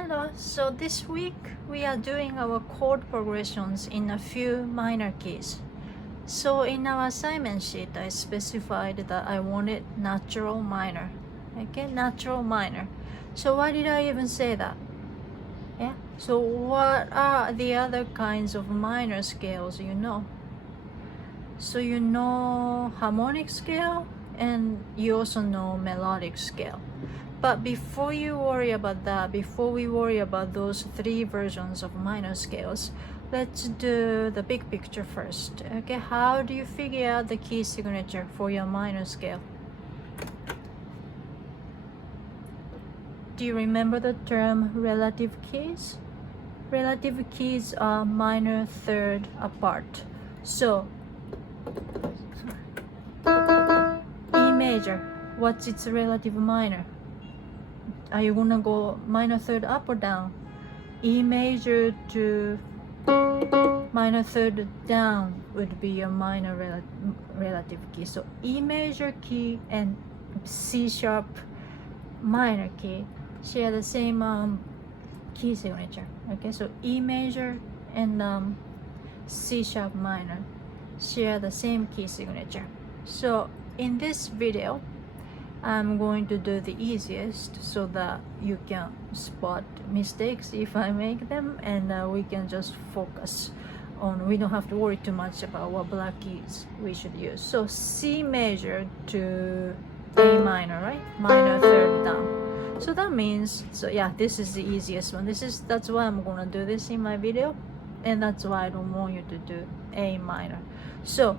Hello, so this week we are doing our chord progressions in a few minor keys. So in our assignment sheet, I specified that I wanted natural minor. Okay, natural minor. So why did I even say that? Yeah, so what are the other kinds of minor scales you know? So you know harmonic scale and you also know melodic scale. But before you worry about that, before we worry about those three versions of minor scales, let's do the big picture first. Okay, how do you figure out the key signature for your minor scale? Do you remember the term relative keys? Relative keys are minor third apart. So, E major, what's its relative minor? Are you gonna go minor third up or down? E major to minor third down would be your minor relative key. So E major key and C sharp minor key share the same key signature. Okay, so E major and C sharp minor share the same key signature. So in this video, I'm going to do the easiest so that you can spot mistakes if I make them, and we can just focus on, we don't have to worry too much about what black keys we should use. So C major to A minor, right? Minor third down. So that means, so yeah, this is the easiest one. That's why I'm gonna do this in my video, and that's why I don't want you to do A minor. So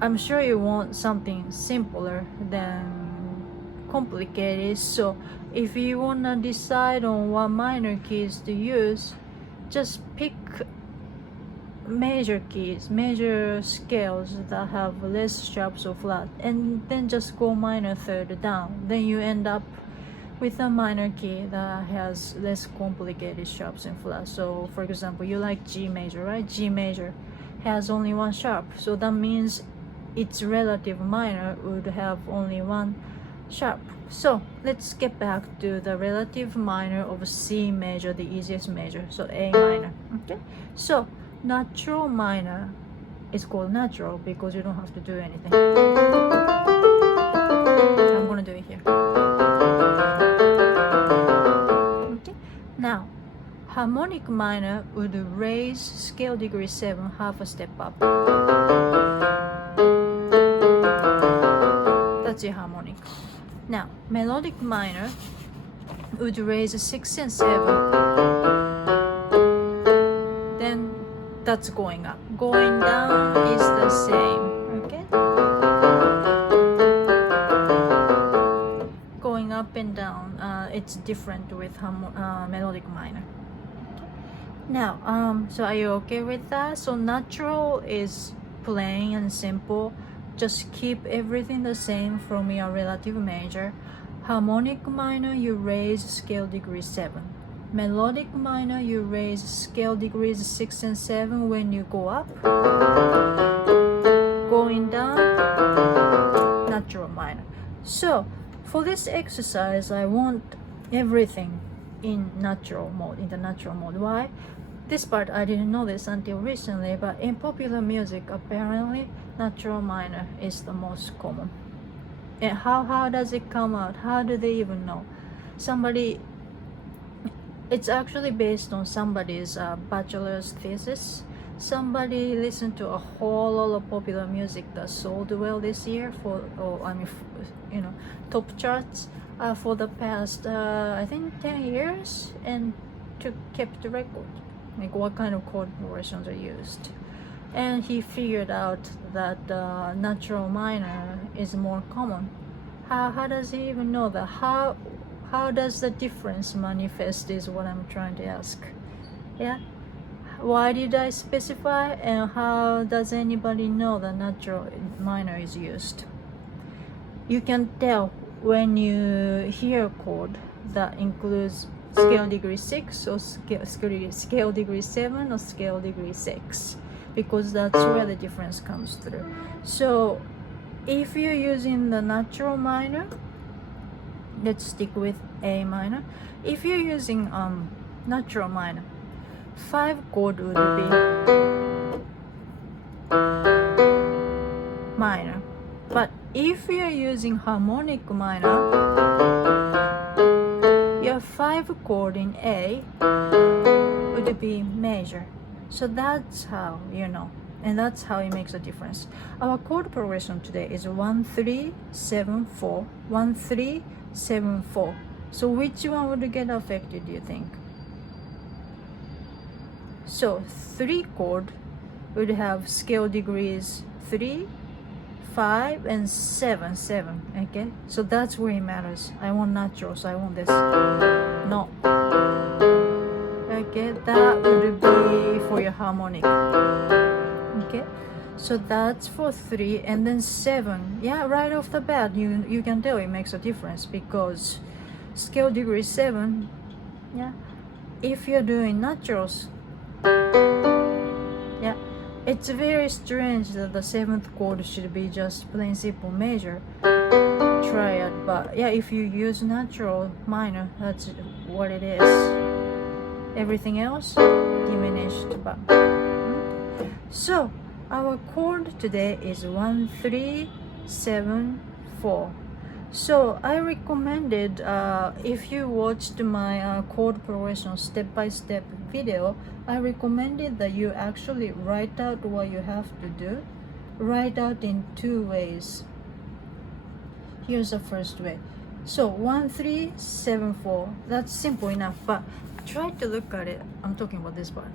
I'm sure you want something simpler than complicated. So if you wanna decide on what minor keys to use, just pick major keys, major scales that have less sharps or flat, and then just go minor third down. Then you end up with a minor key that has less complicated sharps and flats. So for example, you like G major, right? G major has only one sharp, so that means its relative minor would have only one sharp. So let's get back to the relative minor of C major, the easiest major, so A minor. Okay, so natural minor is called natural because you don't have to do anything. I'm gonna do it here. Okay, now harmonic minor would raise scale degree 7 half a step up. That's your harmonic. Now, melodic minor would raise 6 and 7. Then that's going up. Going down is the same, okay? Going up and down, it's different with melodic minor. Now, so are you okay with that? So natural is plain and simple. Just keep everything the same from your relative major. Harmonic minor, you raise scale degree 7. Melodic minor, you raise scale degrees 6 and 7 when you go up. Going down, natural minor. So for this exercise, I want everything in natural mode, in the natural mode. Why? This part I didn't know this until recently, but in popular music, apparently natural minor is the most common. And how does it come out? How do they even know? It's actually based on somebody's bachelor's thesis. Somebody listened to a whole lot of popular music that sold well this year top charts for the past I think 10 years, and kept the record, like what kind of chord progressions are used. And he figured out that natural minor is more common. How does he even know that? How does the difference manifest is what I'm trying to ask. Yeah, why did I specify, and how does anybody know that natural minor is used? You can tell when you hear a chord that includes scale degree 6 or scale degree 7 or scale degree 6, because that's where the difference comes through. So if you're using the natural minor, let's stick with A minor. If you're using natural minor. 5 chord would be minor. But if you're using harmonic minor, your 5 chord in A would be major. So that's how you know, and that's how it makes a difference. Our chord progression today is 1 3 7 4 1 3 7 4. So which one would get affected, do you think? So 3 chord would have scale degrees 3, 5 and 7. Okay, so that's where it matters. I want natural, so I want this. No. Okay, that would be for your harmonic. Okay, so that's for 3, and then 7. Yeah, right off the bat you can tell it makes a difference, because scale degree 7, yeah, if you're doing naturals, yeah, it's very strange that the 7th chord should be just plain simple major triad, but yeah, if you use natural minor, that's what it is. Everything else diminished. But so our chord today is 1 3 7 4. So I recommended, if you watched my chord progression step-by-step video, I recommended that you actually write out what you have to do. Write out in 2 ways. Here's the first way. So 1 3 7 4. That's simple enough, but try to look at it. I'm talking about this part.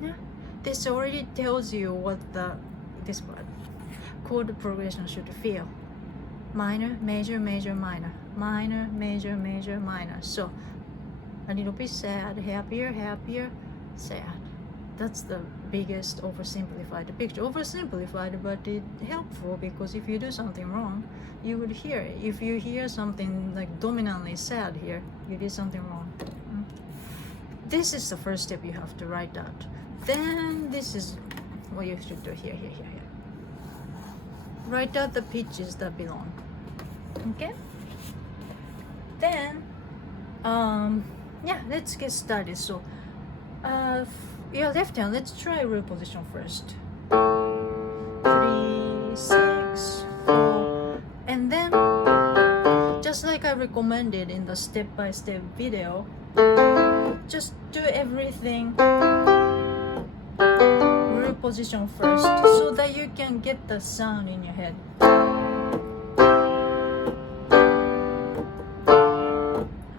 Yeah, this already tells you what this part chord progression should feel. Minor, major, major, minor, minor, major, major, minor. So a little bit sad, happier, happier, sad. That's the biggest oversimplified picture. Oversimplified, but it's helpful, because if you do something wrong, you would hear it. If you hear something like dominantly sad here, you did something wrong. This is the first step you have to write out. Then this is what you should do here. Write out the pitches that belong. Okay? Then, yeah, let's get started. So, your left hand, let's try root position first. 3, 6, 4, and then, just like I recommended in the step-by-step video, just do everything root position first, so that you can get the sound in your head.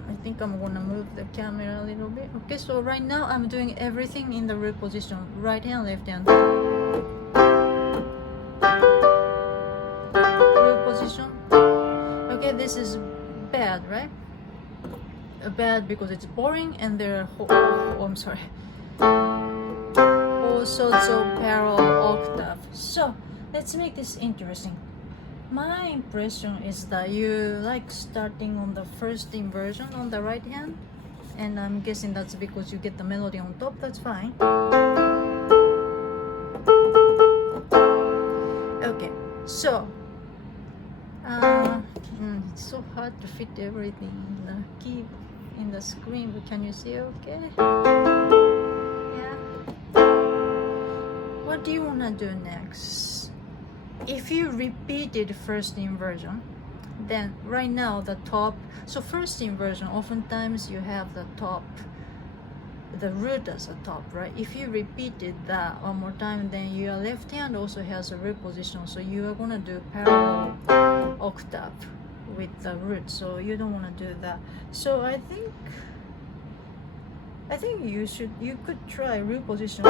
I think I'm gonna move the camera a little bit. Okay, so right now I'm doing everything in the root position, right hand, left hand. Root position. Okay, this is bad, right? Bad because it's boring, and there are I'm sorry, all sorts of parallel octave. So let's make this interesting. My impression is that you like starting on the first inversion on the right hand, and I'm guessing that's because you get the melody on top. That's fine. Okay, so it's so hard to fit everything in the key in the screen, but can you see okay? Yeah. What do you want to do next? If you repeated first inversion, then right now the top, so first inversion, oftentimes you have the top, the root as a top, right? If you repeated that one more time, then your left hand also has a root position, so you are gonna do parallel octave with the root, so you don't want to do that. So I think you could try root position.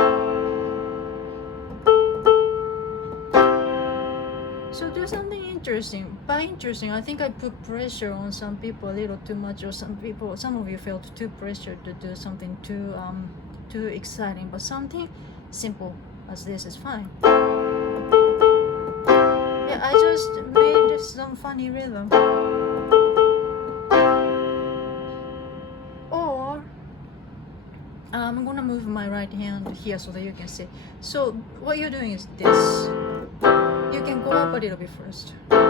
So do something interesting. By interesting, I think I put pressure on some people a little too much, or some of you felt too pressured to do something too exciting, but something simple as this is fine. Yeah, I just made some funny rhythm. Or I'm gonna move my right hand here so that you can see. So what you're doing is this. You can go up a little bit first, and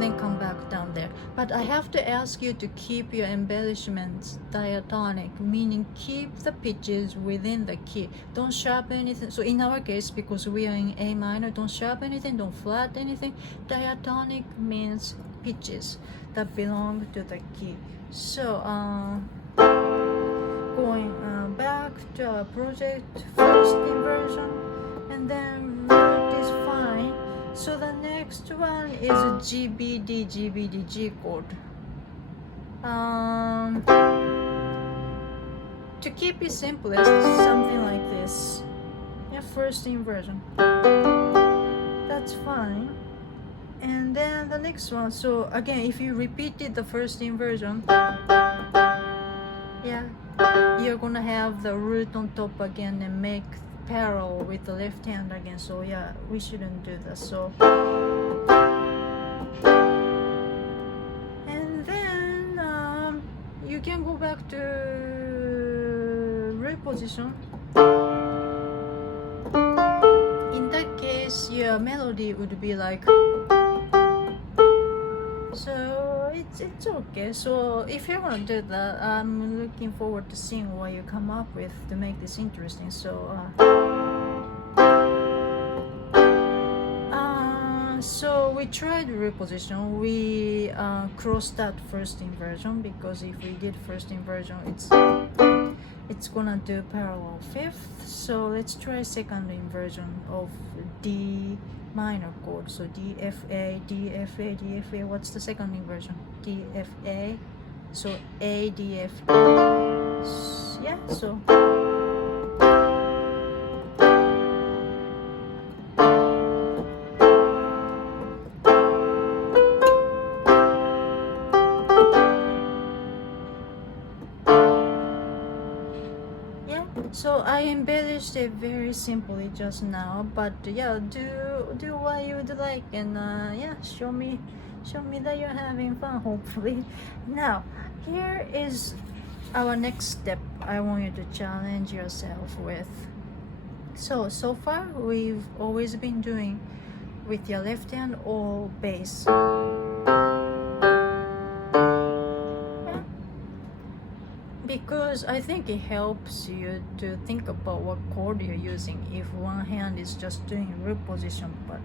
then come back down there. But I have to ask you to keep your embellishments diatonic, meaning keep the pitches within the key. Don't sharpen anything. So in our case, because we are in A minor, don't sharpen anything, don't flat anything. Diatonic means pitches that belong to the key. So going back to our project, first inversion, and then root is fine. So the next one is a GBD G chord. To keep it simplest, something like this. Yeah, first inversion. That's fine. And then the next one. So again, if you repeated the first inversion, yeah, you're gonna have the root on top again and make parallel with the left hand again. So yeah, we shouldn't do that. So and then you can go back to root position. In that case, your melody would be like, so it's okay. So if you're gonna do that, I'm looking forward to seeing what you come up with to make this interesting. So we tried reposition. We crossed that first inversion, because if we did first inversion, it's gonna do parallel fifth. So let's try second inversion of D minor chord. So D F A D F A D F A. What's the second inversion? D F A. So A D F. Yeah. So. So I embellished it very simply just now, but yeah, do what you would like, and yeah, show me that you're having fun, hopefully. Now, here is our next step I want you to challenge yourself with. So far we've always been doing with your left hand or bass. Because I think it helps you to think about what chord you're using if one hand is just doing root position. But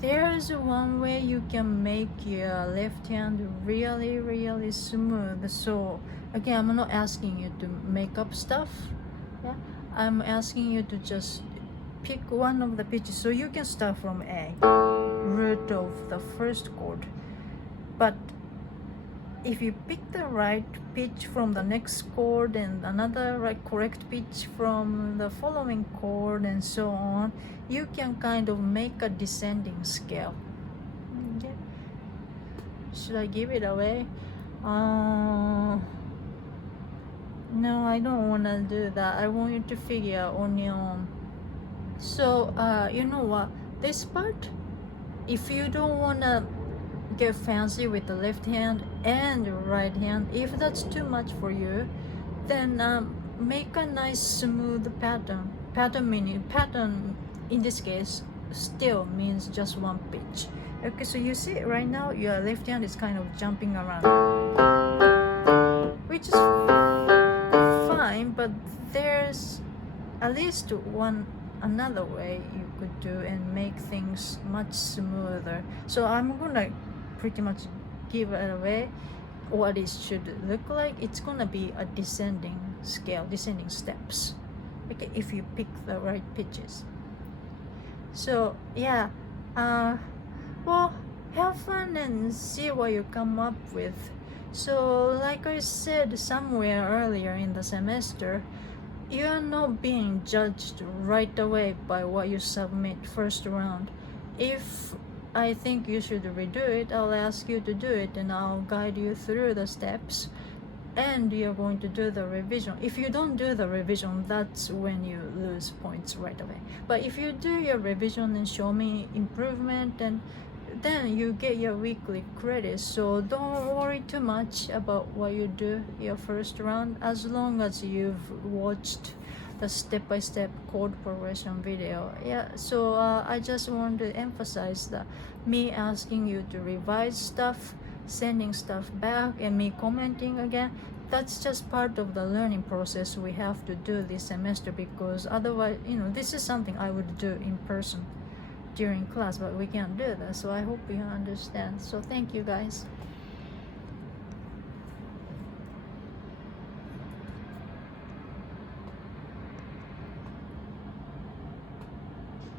there's one way you can make your left hand really, really smooth. So again, I'm not asking you to make up stuff. Yeah, I'm asking you to just pick one of the pitches. So you can start from A, root of the first chord. But if you pick the right pitch from the next chord and another correct pitch from the following chord and so on, you can kind of make a descending scale. Okay. Should I give it away? No, I don't want to do that. I want you to figure out on your own. So you know what, this part, if you don't want to get fancy with the left hand and right hand, if that's too much for you, then make a nice smooth pattern. Pattern in this case still means just one pitch. Okay, so you see right now your left hand is kind of jumping around, which is fine, but there's at least another way you could do and make things much smoother. So I'm gonna pretty much give it away what it should look like. It's gonna be a descending scale, descending steps, okay, if you pick the right pitches. So yeah, well, have fun and see what you come up with. So like I said somewhere earlier in the semester, you are not being judged right away by what you submit first round. If I think you should redo it, I'll ask you to do it and I'll guide you through the steps, and you're going to do the revision. If you don't do the revision, that's when you lose points right away. But if you do your revision and show me improvement, and then you get your weekly credits. So don't worry too much about what you do your first round, as long as you've watched the step-by-step chord progression video. Yeah, so I just want to emphasize that me asking you to revise stuff, sending stuff back, and me commenting again, that's just part of the learning process we have to do this semester, because otherwise, this is something I would do in person during class, but we can't do that. So I hope you understand. So thank you guys.